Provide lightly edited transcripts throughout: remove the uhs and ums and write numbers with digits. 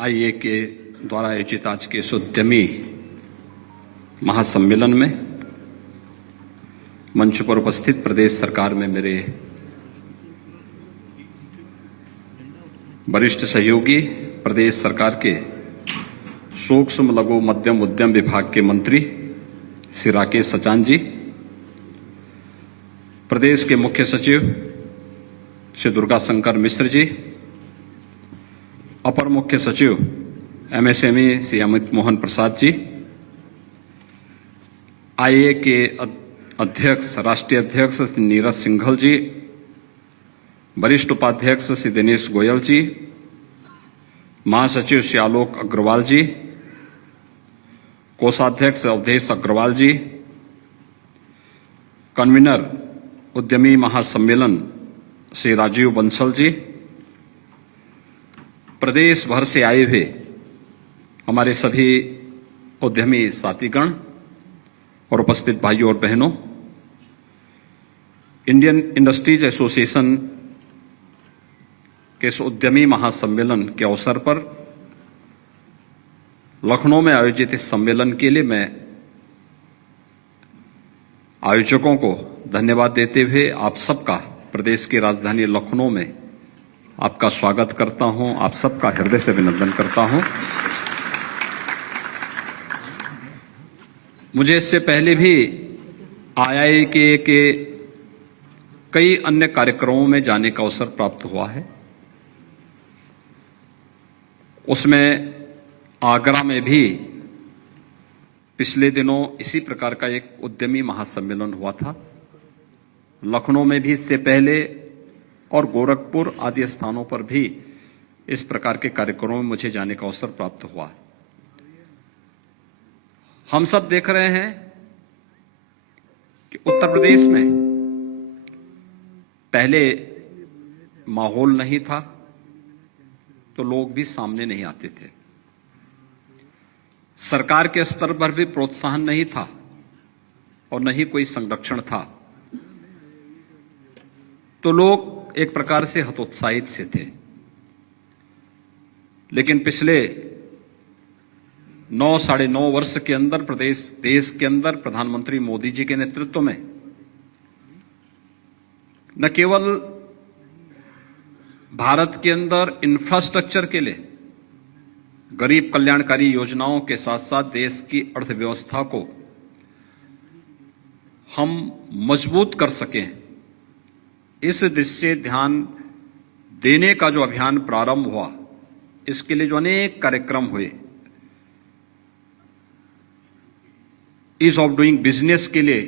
आईए के द्वारा आयोजित आज के इस उद्यमी महासम्मेलन में मंच पर उपस्थित प्रदेश सरकार में मेरे वरिष्ठ सहयोगी, प्रदेश सरकार के सूक्ष्म लघु मध्यम उद्यम विभाग के मंत्री श्री राकेश सचान जी, प्रदेश के मुख्य सचिव श्री दुर्गा शंकर मिश्र जी, अपर मुख्य सचिव एमएसएमई श्री अमित मोहन प्रसाद जी, आईए के अध्यक्ष राष्ट्रीय अध्यक्ष श्री नीरज सिंघल जी, वरिष्ठ उपाध्यक्ष श्री दिनेश गोयल जी, महासचिव श्री आलोक अग्रवाल जी, कोषाध्यक्ष अवधेश अग्रवाल जी, कन्वीनर उद्यमी महासम्मेलन श्री राजीव बंसल जी, प्रदेश भर से आए हुए हमारे सभी उद्यमी साथीगण और उपस्थित भाइयों और बहनों, इंडियन इंडस्ट्रीज एसोसिएशन के इस उद्यमी महासम्मेलन के अवसर पर लखनऊ में आयोजित इस सम्मेलन के लिए मैं आयोजकों को धन्यवाद देते हुए आप सबका प्रदेश की राजधानी लखनऊ में आपका स्वागत करता हूं, आप सबका हृदय से अभिनंदन करता हूं। मुझे इससे पहले भी आईआईए के कई अन्य कार्यक्रमों में जाने का अवसर प्राप्त हुआ है। उसमें आगरा में भी पिछले दिनों इसी प्रकार का एक उद्यमी महासम्मेलन हुआ था। लखनऊ में भी इससे पहले और गोरखपुर आदि स्थानों पर भी इस प्रकार के कार्यक्रमों में मुझे जाने का अवसर प्राप्त हुआ है। हम सब देख रहे हैं कि उत्तर प्रदेश में पहले माहौल नहीं था तो लोग भी सामने नहीं आते थे, सरकार के स्तर पर भी प्रोत्साहन नहीं था और न ही कोई संरक्षण था, तो लोग एक प्रकार से हतोत्साहित से थे। लेकिन पिछले 9-9.5 वर्ष के अंदर देश के अंदर प्रधानमंत्री मोदी जी के नेतृत्व में न केवल भारत के अंदर इंफ्रास्ट्रक्चर के लिए गरीब कल्याणकारी योजनाओं के साथ साथ देश की अर्थव्यवस्था को हम मजबूत कर सकें, इस दृष्टि से ध्यान देने का जो अभियान प्रारंभ हुआ, इसके लिए जो अनेक कार्यक्रम हुए, ईज ऑफ डूइंग बिजनेस के लिए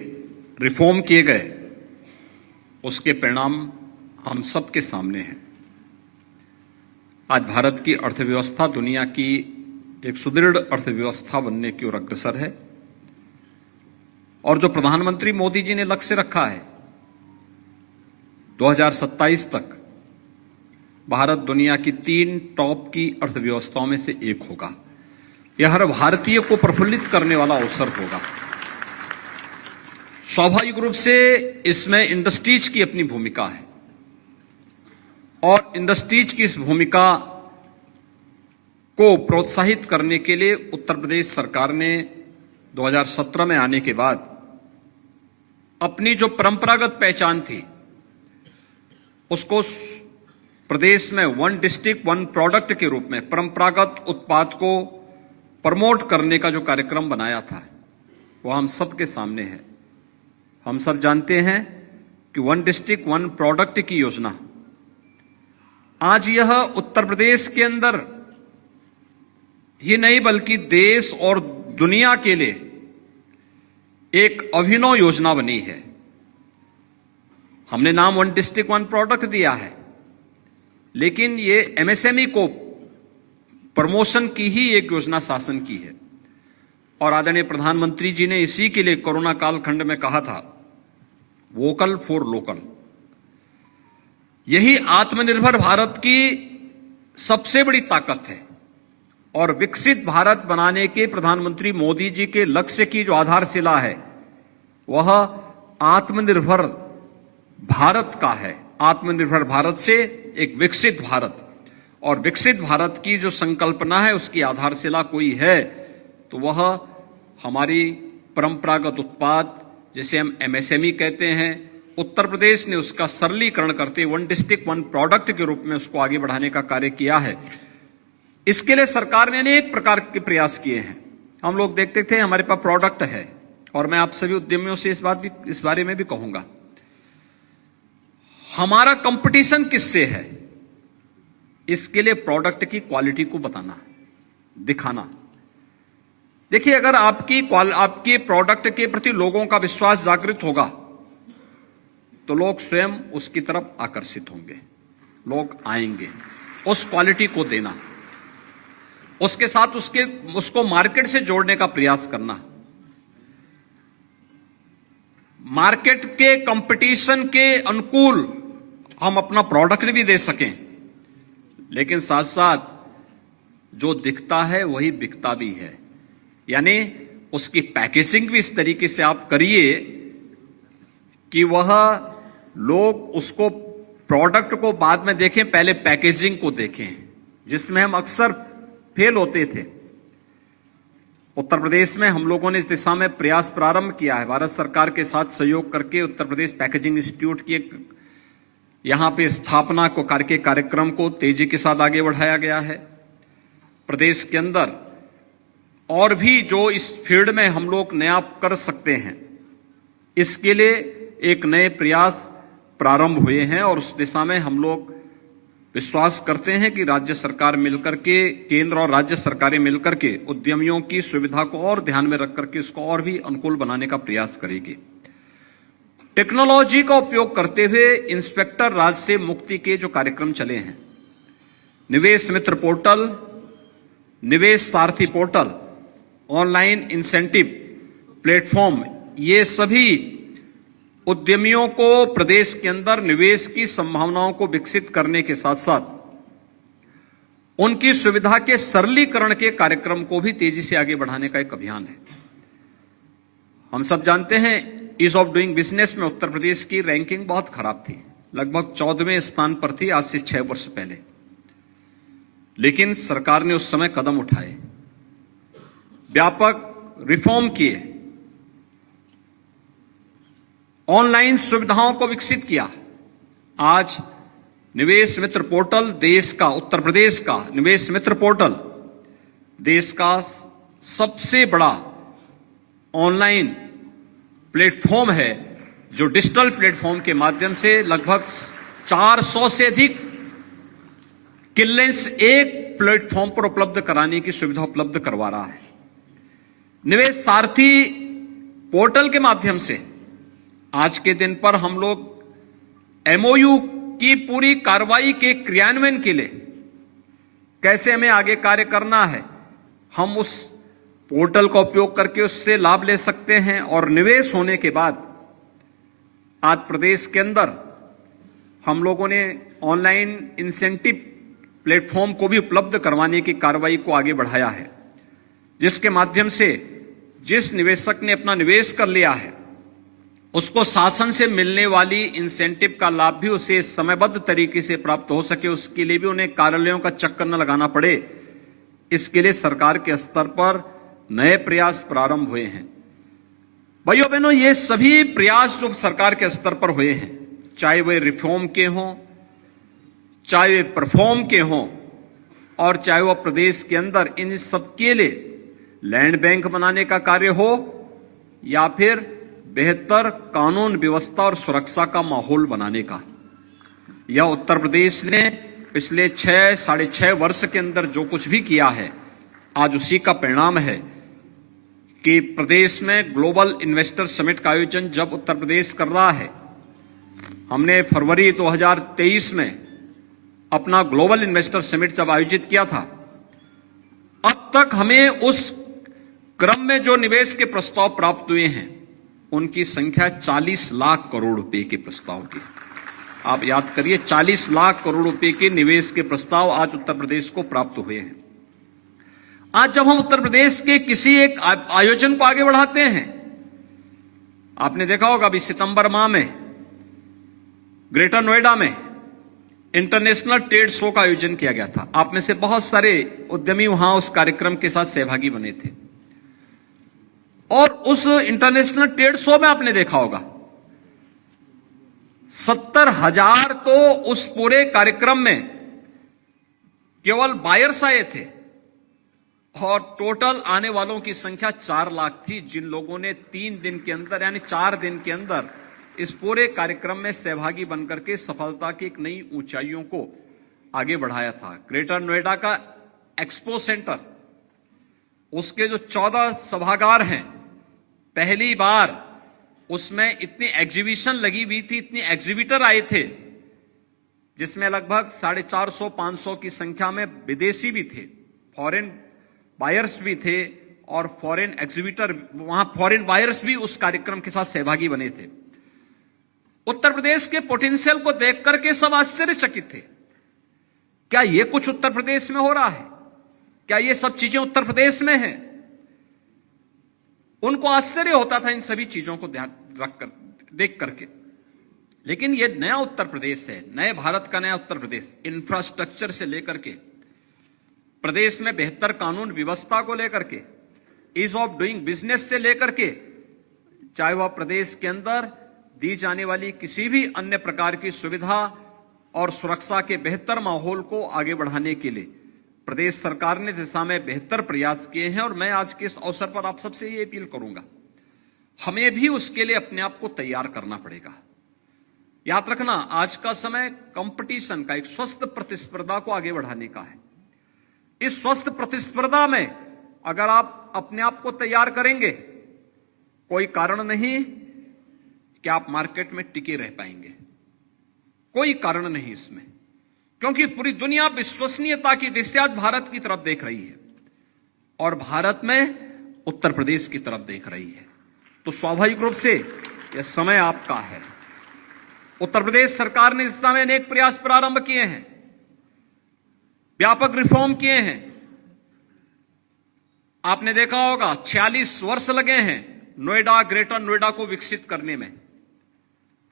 रिफॉर्म किए गए, उसके परिणाम हम सबके सामने हैं। आज भारत की अर्थव्यवस्था दुनिया की एक सुदृढ़ अर्थव्यवस्था बनने की ओर अग्रसर है और जो प्रधानमंत्री मोदी जी ने लक्ष्य रखा है 2027 तक भारत दुनिया की 3 टॉप की अर्थव्यवस्थाओं में से एक होगा। यह हर भारतीय को प्रफुल्लित करने वाला अवसर होगा। स्वाभाविक रूप से इसमें इंडस्ट्रीज की अपनी भूमिका है और इंडस्ट्रीज की इस भूमिका को प्रोत्साहित करने के लिए उत्तर प्रदेश सरकार ने 2017 में आने के बाद अपनी जो परंपरागत पहचान थी उसको प्रदेश में 1 डिस्ट्रिक्ट 1 प्रोडक्ट के रूप में परंपरागत उत्पाद को प्रमोट करने का जो कार्यक्रम बनाया था वो हम सबके सामने है। हम सब जानते हैं कि 1 डिस्ट्रिक्ट 1 प्रोडक्ट की योजना आज यह उत्तर प्रदेश के अंदर ही नहीं बल्कि देश और दुनिया के लिए एक अभिनव योजना बनी है। हमने नाम 1 डिस्ट्रिक्ट 1 प्रोडक्ट दिया है, लेकिन ये एमएसएमई को प्रमोशन की ही एक योजना शासन की है और आदरणीय प्रधानमंत्री जी ने इसी के लिए कोरोना कालखंड में कहा था वोकल फॉर लोकल। यही आत्मनिर्भर भारत की सबसे बड़ी ताकत है और विकसित भारत बनाने के प्रधानमंत्री मोदी जी के लक्ष्य की जो आधारशिला है वह आत्मनिर्भर भारत का है। आत्मनिर्भर भारत से एक विकसित भारत, और विकसित भारत की जो संकल्पना है उसकी आधारशिला कोई है तो वह हमारी परंपरागत उत्पाद जिसे हम एमएसएमई कहते हैं, उत्तर प्रदेश ने उसका सरलीकरण करते वन डिस्ट्रिक्ट वन प्रोडक्ट के रूप में उसको आगे बढ़ाने का कार्य किया है। इसके लिए सरकार ने अनेक प्रकार के प्रयास किए हैं। हम लोग देखते थे हमारे पास प्रोडक्ट है और मैं आप सभी उद्यमियों से इस बारे में भी कहूंगा, हमारा कंपटीशन किससे है, इसके लिए प्रोडक्ट की क्वालिटी को बताना, दिखाना। देखिए, अगर आपके प्रोडक्ट के प्रति लोगों का विश्वास जागृत होगा तो लोग स्वयं उसकी तरफ आकर्षित होंगे, लोग आएंगे। उस क्वालिटी को देना, उसके साथ उसको मार्केट से जोड़ने का प्रयास करना, मार्केट के कंपटीशन के अनुकूल हम अपना प्रोडक्ट भी दे सकें, लेकिन साथ साथ जो दिखता है वही बिकता भी है। यानी उसकी पैकेजिंग भी इस तरीके से आप करिए कि वह लोग उसको प्रोडक्ट को बाद में देखें, पहले पैकेजिंग को देखें, जिसमें हम अक्सर फेल होते थे। उत्तर प्रदेश में हम लोगों ने इस दिशा में प्रयास प्रारंभ किया है। भारत सरकार के साथ सहयोग करके उत्तर प्रदेश पैकेजिंग इंस्टीट्यूट की एक यहां पे स्थापना को कार्यक्रम को तेजी के साथ आगे बढ़ाया गया है। प्रदेश के अंदर और भी जो इस फील्ड में हम लोग नया कर सकते हैं, इसके लिए एक नए प्रयास प्रारंभ हुए हैं और उस दिशा में हम लोग विश्वास करते हैं कि राज्य सरकार मिलकर के, केंद्र और राज्य सरकारें मिलकर के उद्यमियों की सुविधा को और ध्यान में रख करके इसको और भी अनुकूल बनाने का प्रयास करेगी। टेक्नोलॉजी का उपयोग करते हुए इंस्पेक्टर राज से मुक्ति के जो कार्यक्रम चले हैं, निवेश मित्र पोर्टल, निवेश सारथी पोर्टल, ऑनलाइन इंसेंटिव प्लेटफॉर्म, ये सभी उद्यमियों को प्रदेश के अंदर निवेश की संभावनाओं को विकसित करने के साथ साथ उनकी सुविधा के सरलीकरण के कार्यक्रम को भी तेजी से आगे बढ़ाने का एक अभियान है। हम सब जानते हैं ईज ऑफ डूइंग बिजनेस में उत्तर प्रदेश की रैंकिंग बहुत खराब थी, लगभग 14वें स्थान पर थी आज से 6 वर्ष पहले। लेकिन सरकार ने उस समय कदम उठाए, व्यापक रिफॉर्म किए, ऑनलाइन सुविधाओं को विकसित किया। आज निवेश मित्र पोर्टल देश का, उत्तर प्रदेश का निवेश मित्र पोर्टल देश का सबसे बड़ा ऑनलाइन प्लेटफॉर्म है, जो डिजिटल प्लेटफॉर्म के माध्यम से लगभग 400 से अधिक क्लियरेंस एक प्लेटफॉर्म पर उपलब्ध कराने की सुविधा उपलब्ध करवा रहा है। निवेश सारथी पोर्टल के माध्यम से आज के दिन पर हम लोग एमओयू की पूरी कार्रवाई के क्रियान्वयन के लिए कैसे हमें आगे कार्य करना है, हम उस पोर्टल का उपयोग करके उससे लाभ ले सकते हैं। और निवेश होने के बाद आज प्रदेश के अंदर हम लोगों ने ऑनलाइन इंसेंटिव प्लेटफॉर्म को भी उपलब्ध करवाने की कार्रवाई को आगे बढ़ाया है, जिसके माध्यम से जिस निवेशक ने अपना निवेश कर लिया है उसको शासन से मिलने वाली इंसेंटिव का लाभ भी उसे समयबद्ध तरीके से प्राप्त हो सके, उसके लिए भी उन्हें कार्यालयों का चक्कर न लगाना पड़े। इसके लिए सरकार के स्तर पर नए प्रयास प्रारंभ हुए हैं। भाइयों बहनों, ये सभी प्रयास जो सरकार के स्तर पर हुए हैं, चाहे वे रिफॉर्म के हों, चाहे वे परफॉर्म के हों, और चाहे वह प्रदेश के अंदर इन सबके लिए लैंड बैंक बनाने का कार्य हो या फिर बेहतर कानून व्यवस्था और सुरक्षा का माहौल बनाने का, यह उत्तर प्रदेश ने पिछले 6-6.5 वर्ष के अंदर जो कुछ भी किया है, आज उसी का परिणाम है कि प्रदेश में ग्लोबल इन्वेस्टर समिट का आयोजन जब उत्तर प्रदेश कर रहा है, हमने फरवरी 2023 में अपना ग्लोबल इन्वेस्टर समिट जब आयोजित किया था, अब तक हमें उस क्रम में जो निवेश के प्रस्ताव प्राप्त हुए हैं उनकी संख्या 40 लाख करोड़ रुपए के प्रस्ताव की। आप याद करिए, 40 लाख करोड़ रुपए के निवेश के प्रस्ताव आज उत्तर प्रदेश को प्राप्त हुए हैं। आज जब हम उत्तर प्रदेश के किसी एक आयोजन को आगे बढ़ाते हैं, आपने देखा होगा अभी सितंबर माह में ग्रेटर नोएडा में इंटरनेशनल ट्रेड शो का आयोजन किया गया था। आप में से बहुत सारे उद्यमी वहां उस कार्यक्रम के साथ सहभागी बने थे। और उस इंटरनेशनल ट्रेड शो में आपने देखा होगा 70,000 तो उस पूरे कार्यक्रम में केवल बायर्स आए थे और टोटल आने वालों की संख्या 4 लाख थी, जिन लोगों ने 3 दिन के अंदर यानी 4 दिन के अंदर इस पूरे कार्यक्रम में सहभागी बनकर के सफलता की एक नई ऊंचाइयों को आगे बढ़ाया था। ग्रेटर नोएडा का एक्सपो सेंटर, उसके जो 14 सभागार हैं, पहली बार उसमें इतनी एग्जीबिशन लगी हुई थी, इतनी एग्जीबिटर आए थे, जिसमें लगभग 450-500 की संख्या में विदेशी भी थे, फॉरेन बायर्स भी थे और फॉरेन एग्जीबिटर, वहां फॉरेन बायर्स भी उस कार्यक्रम के साथ सहभागी बने थे। उत्तर प्रदेश के पोटेंशियल को देख करके सब आश्चर्यचकित थे। क्या ये कुछ उत्तर प्रदेश में हो रहा है? क्या ये सब चीजें उत्तर प्रदेश में हैं? उनको आश्चर्य होता था इन सभी चीजों को ध्यान रखकर देख करके। लेकिन ये नया उत्तर प्रदेश है, नए भारत का नया उत्तर प्रदेश, इंफ्रास्ट्रक्चर से लेकर के प्रदेश में बेहतर कानून व्यवस्था को लेकर के, ईज ऑफ डूइंग बिजनेस से लेकर के, चाहे वह प्रदेश के अंदर दी जाने वाली किसी भी अन्य प्रकार की सुविधा और सुरक्षा के बेहतर माहौल को आगे बढ़ाने के लिए प्रदेश सरकार ने दिशा में बेहतर प्रयास किए हैं। और मैं आज के इस अवसर पर आप सबसे ये अपील करूंगा, हमें भी उसके लिए अपने आप को तैयार करना पड़ेगा। याद रखना, आज का समय कंपटीशन का, एक स्वस्थ प्रतिस्पर्धा को आगे बढ़ाने का है। इस स्वस्थ प्रतिस्पर्धा में अगर आप अपने आप को तैयार करेंगे, कोई कारण नहीं कि आप मार्केट में टिके रह पाएंगे, कोई कारण नहीं इसमें, क्योंकि पूरी दुनिया विश्वसनीयता की दिशा भारत की तरफ देख रही है और भारत में उत्तर प्रदेश की तरफ देख रही है। तो स्वाभाविक रूप से यह समय आपका है। उत्तर प्रदेश सरकार ने इस समय अनेक प्रयास प्रारंभ किए हैं, व्यापक रिफॉर्म किए हैं। आपने देखा होगा 46 वर्ष लगे हैं नोएडा, ग्रेटर नोएडा को विकसित करने में।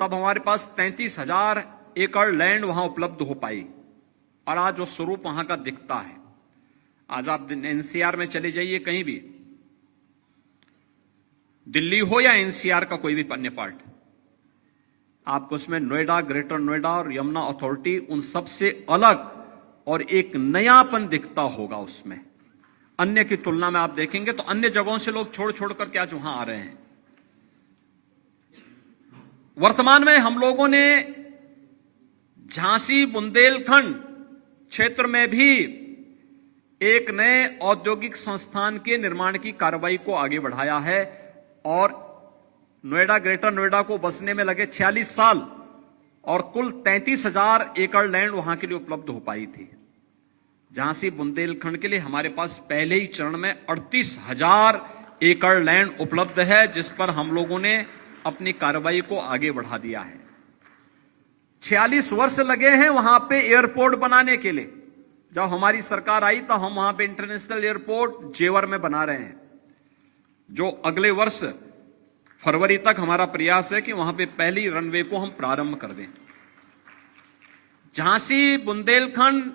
तब हमारे पास 33,000 एकड़ लैंड वहां उपलब्ध हो पाई और आज वो स्वरूप वहां का दिखता है। आज आप एनसीआर में चले जाइए, कहीं भी, दिल्ली हो या एनसीआर का कोई भी अन्य पार्ट, आपको उसमें नोएडा, ग्रेटर नोएडा और यमुना अथॉरिटी उन सबसे अलग और एक नयापन दिखता होगा उसमें। अन्य की तुलना में आप देखेंगे तो अन्य जगहों से लोग छोड़ छोड़ करके आज वहां आ रहे हैं। वर्तमान में हम लोगों ने झांसी बुंदेलखंड क्षेत्र में भी एक नए औद्योगिक संस्थान के निर्माण की कार्रवाई को आगे बढ़ाया है और नोएडा, ग्रेटर नोएडा को बसने में लगे 46 साल और कुल 33,000 एकड़ लैंड वहां के लिए उपलब्ध हो पाई थी। झांसी बुंदेलखंड के लिए हमारे पास पहले ही चरण में 38,000 एकड़ लैंड उपलब्ध है, जिस पर हम लोगों ने अपनी कार्रवाई को आगे बढ़ा दिया है। 46 वर्ष लगे हैं वहां पे एयरपोर्ट बनाने के लिए। जब हमारी सरकार आई तो हम वहां पे इंटरनेशनल एयरपोर्ट जेवर में बना रहे हैं, जो अगले वर्ष फरवरी तक हमारा प्रयास है कि वहां पे पहली रनवे को हम प्रारंभ कर दें। झांसी बुंदेलखंड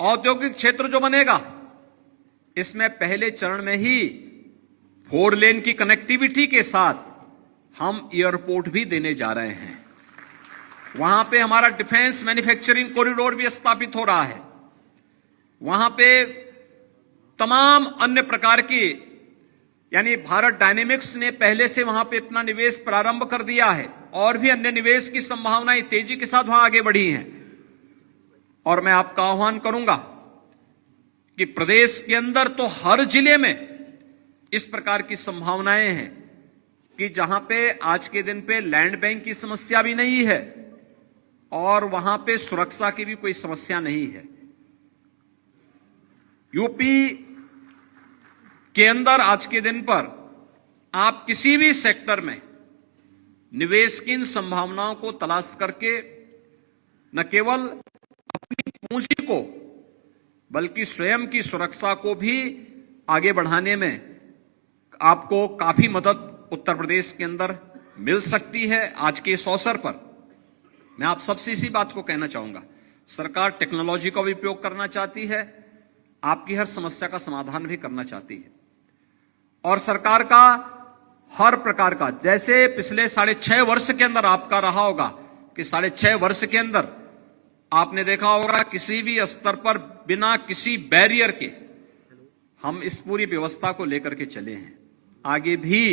औद्योगिक क्षेत्र जो बनेगा, इसमें पहले चरण में ही 4 लेन की कनेक्टिविटी के साथ हम एयरपोर्ट भी देने जा रहे हैं। वहां पे हमारा डिफेंस मैन्युफैक्चरिंग कॉरिडोर भी स्थापित हो रहा है। वहां पे तमाम अन्य प्रकार की, यानी भारत डायनेमिक्स ने पहले से वहां पे अपना निवेश प्रारंभ कर दिया है और भी अन्य निवेश की संभावनाएं तेजी के साथ वहां आगे बढ़ी हैं। और मैं आपका आह्वान करूंगा कि प्रदेश के अंदर तो हर जिले में इस प्रकार की संभावनाएं हैं कि जहां पे आज के दिन पे लैंड बैंक की समस्या भी नहीं है और वहां पे सुरक्षा की भी कोई समस्या नहीं है। यूपी के अंदर आज के दिन पर आप किसी भी सेक्टर में निवेश की इन संभावनाओं को तलाश करके न केवल अपनी पूंजी को बल्कि स्वयं की सुरक्षा को भी आगे बढ़ाने में आपको काफी मदद उत्तर प्रदेश के अंदर मिल सकती है। आज के इस अवसर पर मैं आप सबसे इसी बात को कहना चाहूंगा, सरकार टेक्नोलॉजी का भी उपयोग करना चाहती है, आपकी हर समस्या का समाधान भी करना चाहती है। और सरकार का हर प्रकार का, जैसे पिछले 6.5 वर्ष के अंदर आपका रहा होगा कि 6.5 वर्ष के अंदर आपने देखा होगा किसी भी स्तर पर बिना किसी बैरियर के हम इस पूरी व्यवस्था को लेकर के चले हैं। आगे भी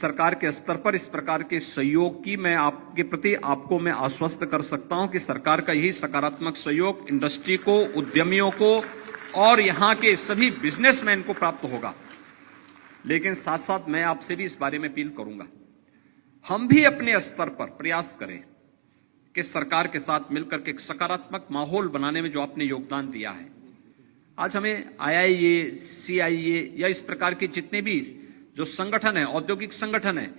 सरकार के स्तर पर इस प्रकार के सहयोग की मैं आपके प्रति आपको मैं आश्वस्त कर सकता हूं कि सरकार का यही सकारात्मक सहयोग इंडस्ट्री को, उद्यमियों को और यहां के सभी बिजनेसमैन को प्राप्त होगा। लेकिन साथ साथ मैं आपसे भी इस बारे में अपील करूंगा, हम भी अपने स्तर पर प्रयास करें कि सरकार के साथ मिलकर के एक सकारात्मक माहौल बनाने में जो आपने योगदान दिया है, आज हमें IIA, CIA या इस प्रकार के जितने भी जो संगठन है, औद्योगिक संगठन है,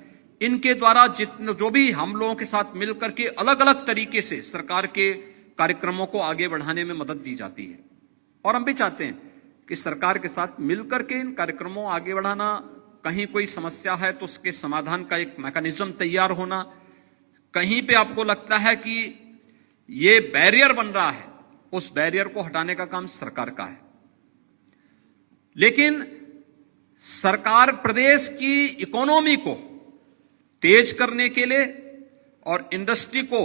इनके द्वारा जो भी हम लोगों के साथ मिलकर के अलग अलग तरीके से सरकार के कार्यक्रमों को आगे बढ़ाने में मदद दी जाती है। और हम भी चाहते हैं कि सरकार के साथ मिलकर के इन कार्यक्रमों आगे बढ़ाना, कहीं कोई समस्या है तो उसके समाधान का एक मैकेनिज्म तैयार होना, कहीं पे आपको लगता है कि ये बैरियर बन रहा है, उस बैरियर को हटाने का काम सरकार का है। लेकिन सरकार प्रदेश की इकोनॉमी को तेज करने के लिए और इंडस्ट्री को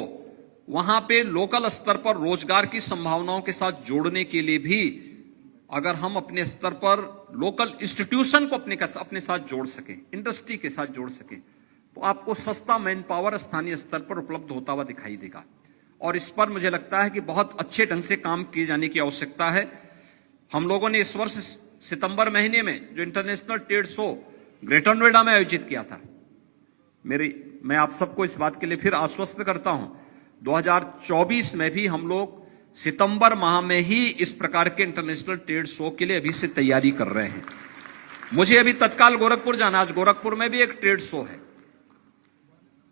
वहां पे लोकल स्तर पर रोजगार की संभावनाओं के साथ जोड़ने के लिए भी अगर हम अपने स्तर पर लोकल इंस्टीट्यूशन को अपने साथ जोड़ सकें, इंडस्ट्री के साथ जोड़ सकें, तो आपको सस्ता मैन पावर स्थानीय स्तर पर उपलब्ध होता हुआ दिखाई देगा। और इस पर मुझे लगता है कि बहुत अच्छे ढंग से काम किए जाने की आवश्यकता है। हम लोगों ने इस वर्ष सितंबर महीने में जो international trade show greater Noida में आयोजित किया था, मैं आप सबको इस बात के लिए फिर आश्वस्त करता हूं, 2024 में भी हम लोग सितंबर माह में ही इस प्रकार के इंटरनेशनल ट्रेड शो के लिए अभी से तैयारी कर रहे हैं। मुझे अभी तत्काल गोरखपुर जाना, आज गोरखपुर में भी एक ट्रेड शो है,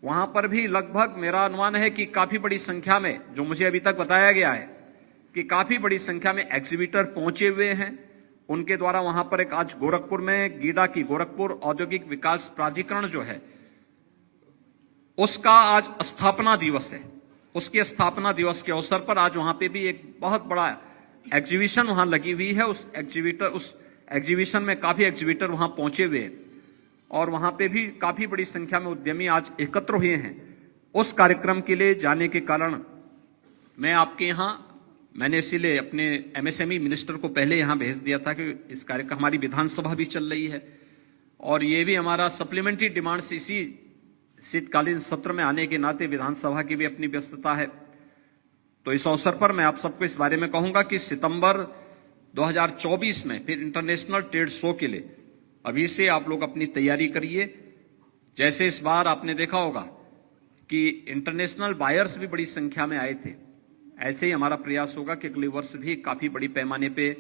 वहां पर भी लगभग मेरा अनुमान है कि काफी बड़ी संख्या में, जो मुझे अभी तक बताया गया है कि काफी बड़ी संख्या में एग्जीबिटर पहुंचे हुए हैं। उनके द्वारा वहां पर एक आज गोरखपुर में गीडा की गोरखपुर औद्योगिक विकास प्राधिकरण जो है उसका आज स्थापना दिवस है। उसके स्थापना दिवस के अवसर पर आज वहां पे भी एक बहुत बड़ा एग्जीबिशन वहां लगी हुई है। उस एग्जीबिशन में काफी एग्जीबिटर वहां पहुंचे हुए हैं और वहां पे भी काफी बड़ी संख्या में उद्यमी आज एकत्र हुए हैं। उस कार्यक्रम के लिए जाने के कारण मैं आपके यहां, मैंने इसीलिए अपने MSME मिनिस्टर को पहले यहां भेज दिया था कि इस कार्यक्रम, हमारी विधानसभा भी चल रही है और ये भी हमारा सप्लीमेंट्री डिमांड से इसी शीतकालीन सत्र में आने के नाते विधानसभा की भी अपनी व्यस्तता है। तो इस अवसर पर मैं आप सबको इस बारे में कहूंगा कि सितंबर 2024 में फिर इंटरनेशनल ट्रेड शो के लिए अभी से आप लोग अपनी तैयारी करिए। जैसे इस बार आपने देखा होगा कि इंटरनेशनल बायर्स भी बड़ी संख्या में आए थे, ऐसे ही हमारा प्रयास होगा कि अगले वर्ष भी काफी बड़ी पैमाने पे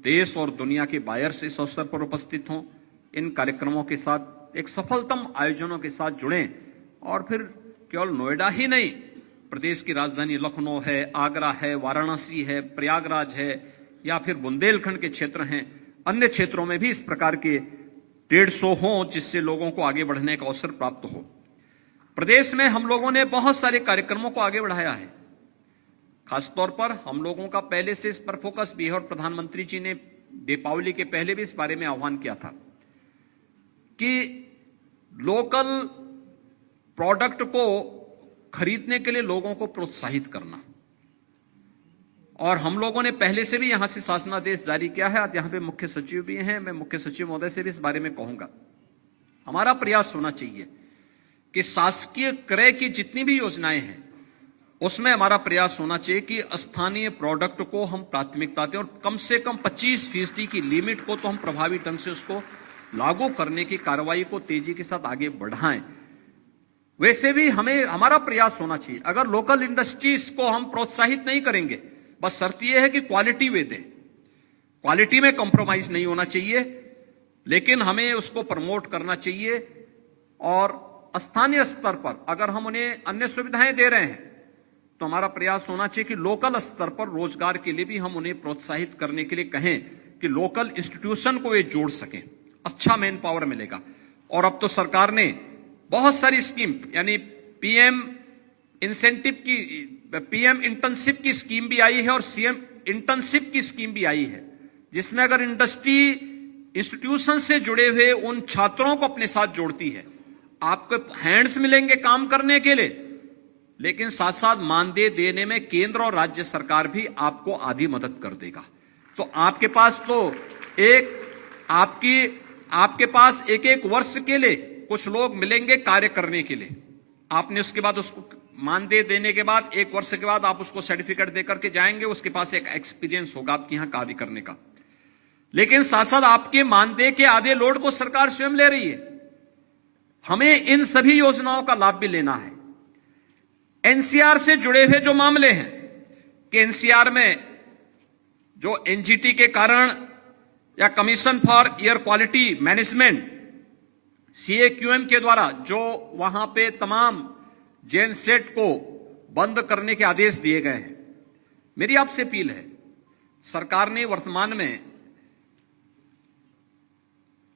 देश और दुनिया के बायर्स इस अवसर पर उपस्थित हों, इन कार्यक्रमों के साथ एक सफलतम आयोजनों के साथ जुड़ें और फिर केवल नोएडा ही नहीं, प्रदेश की राजधानी लखनऊ है, आगरा है, वाराणसी है, प्रयागराज है या फिर बुंदेलखंड के क्षेत्र हैं, अन्य क्षेत्रों में भी इस प्रकार के ट्रेड शो हों जिससे लोगों को आगे बढ़ने का अवसर प्राप्त हो। प्रदेश में हम लोगों ने बहुत सारे कार्यक्रमों को आगे बढ़ाया है। खासतौर पर हम लोगों का पहले से इस पर फोकस भी है और प्रधानमंत्री जी ने दीपावली के पहले भी इस बारे में आह्वान किया था कि लोकल प्रोडक्ट को खरीदने के लिए लोगों को प्रोत्साहित करना। और हम लोगों ने पहले से भी यहां से शासनादेश जारी किया है। आज यहां पे मुख्य सचिव भी हैं, मैं मुख्य सचिव महोदय से भी इस बारे में कहूंगा। हमारा प्रयास होना चाहिए कि शासकीय क्रय की जितनी भी योजनाएं हैं उसमें हमारा प्रयास होना चाहिए कि स्थानीय प्रोडक्ट को हम प्राथमिकता दें और कम से कम 25% की लिमिट को तो हम प्रभावी ढंग से उसको लागू करने की कार्रवाई को तेजी के साथ आगे बढ़ाएं। वैसे भी हमारा प्रयास होना चाहिए, अगर लोकल इंडस्ट्रीज को हम प्रोत्साहित नहीं करेंगे, बस शर्त यह है कि क्वालिटी वे दें, क्वालिटी में कॉम्प्रोमाइज नहीं होना चाहिए, लेकिन हमें उसको प्रमोट करना चाहिए। और स्थानीय स्तर पर अगर हम उन्हें अन्य सुविधाएं दे रहे हैं तो हमारा प्रयास होना चाहिए कि लोकल स्तर पर रोजगार के लिए भी हम उन्हें प्रोत्साहित करने के लिए कहें कि लोकल इंस्टीट्यूशन को वे जोड़ सकें, अच्छा मैन पावर मिलेगा। और अब तो सरकार ने बहुत सारी स्कीम, यानी PM इंसेंटिव की पीएम इंटर्नशिप की स्कीम भी आई है और सीएम इंटर्नशिप की स्कीम भी आई है, जिसमें अगर इंडस्ट्री इंस्टीट्यूशन से जुड़े हुए उन छात्रों को अपने साथ जोड़ती है, आपको हैंड्स मिलेंगे काम करने के लिए, लेकिन साथ साथ मानदेय देने में केंद्र और राज्य सरकार भी आपको आधी मदद कर देगा। तो आपके पास तो आपके पास एक एक वर्ष के लिए कुछ लोग मिलेंगे कार्य करने के लिए। आपने उसके बाद उसको मानदेय देने के बाद 1 वर्ष के बाद आप उसको सर्टिफिकेट देकर के जाएंगे, उसके पास एक एक्सपीरियंस होगा आपके यहां कार्य करने का। लेकिन साथ साथ आपके मानदेय के आधे लोड को सरकार स्वयं ले रही है। हमें इन सभी योजनाओं का लाभ भी लेना है। एनसीआर से जुड़े हुए जो मामले हैं कि एनसीआर में जो एनजीटी के कारण या commission for air quality management CAQM के द्वारा जो वहां पे तमाम जेनसेट को बंद करने के आदेश दिए गए हैं, मेरी आपसे अपील है, सरकार ने वर्तमान में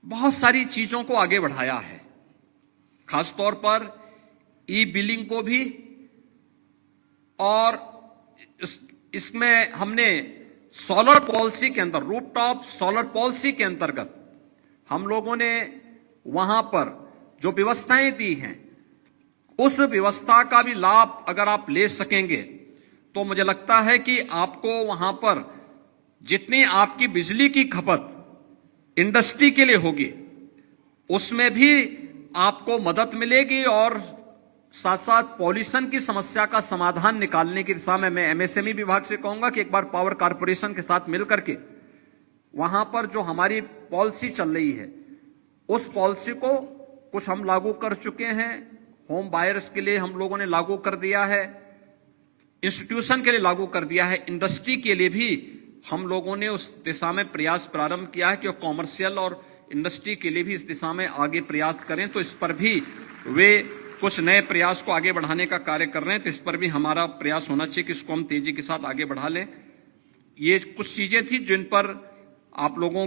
बहुत सारी चीजों को आगे बढ़ाया है, खासतौर पर ई बिलिंग को भी, और इसमें हमने सोलर पॉलिसी के अंदर, रूफटॉप सोलर पॉलिसी के अंतर्गत हम लोगों ने वहां पर जो व्यवस्थाएं दी हैं, उस व्यवस्था का भी लाभ अगर आप ले सकेंगे तो मुझे लगता है कि आपको वहां पर जितनी आपकी बिजली की खपत इंडस्ट्री के लिए होगी, उसमें भी आपको मदद मिलेगी और साथ साथ पॉल्यूशन की समस्या का समाधान निकालने की दिशा में मैं एमएसएमई विभाग से कहूंगा कि एक बार पावर कारपोरेशन के साथ मिलकर के वहां पर जो हमारी पॉलिसी चल रही है, उस पॉलिसी को कुछ हम लागू कर चुके हैं। होम बायर्स के लिए हम लोगों ने लागू कर दिया है, इंस्टीट्यूशन के लिए लागू कर दिया है, इंडस्ट्री के लिए भी हम लोगों ने उस दिशा में प्रयास प्रारंभ किया है कि कॉमर्शियल और इंडस्ट्री के लिए भी इस दिशा में आगे प्रयास करें। तो इस पर भी वे कुछ नए प्रयास को आगे बढ़ाने का कार्य कर रहे हैं, तो इस पर भी हमारा प्रयास होना चाहिए कि इसको हम तेजी के साथ आगे बढ़ा लें। ये कुछ चीजें थी जिन पर आप लोगों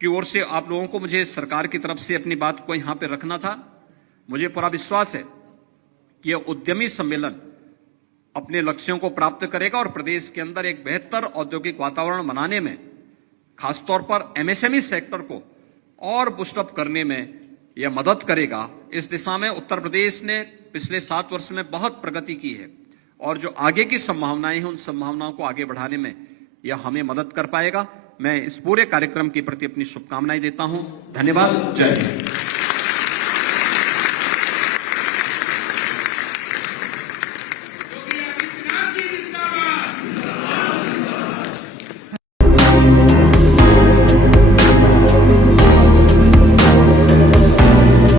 की ओर से आप लोगों को मुझे सरकार की तरफ से अपनी बात को यहां पे रखना था। मुझे पूरा विश्वास है कि यह उद्यमी सम्मेलन अपने लक्ष्यों को प्राप्त करेगा और प्रदेश के अंदर एक बेहतर औद्योगिक वातावरण बनाने में, खासतौर पर एमएसएमई सेक्टर को और बूस्टअप करने में यह मदद करेगा। इस दिशा में उत्तर प्रदेश ने पिछले 7 वर्ष में बहुत प्रगति की है और जो आगे की संभावनाएं हैं, उन संभावनाओं को आगे बढ़ाने में यह हमें मदद कर पाएगा। मैं इस पूरे कार्यक्रम के प्रति अपनी शुभकामनाएं देता हूं। धन्यवाद। जय हिंद।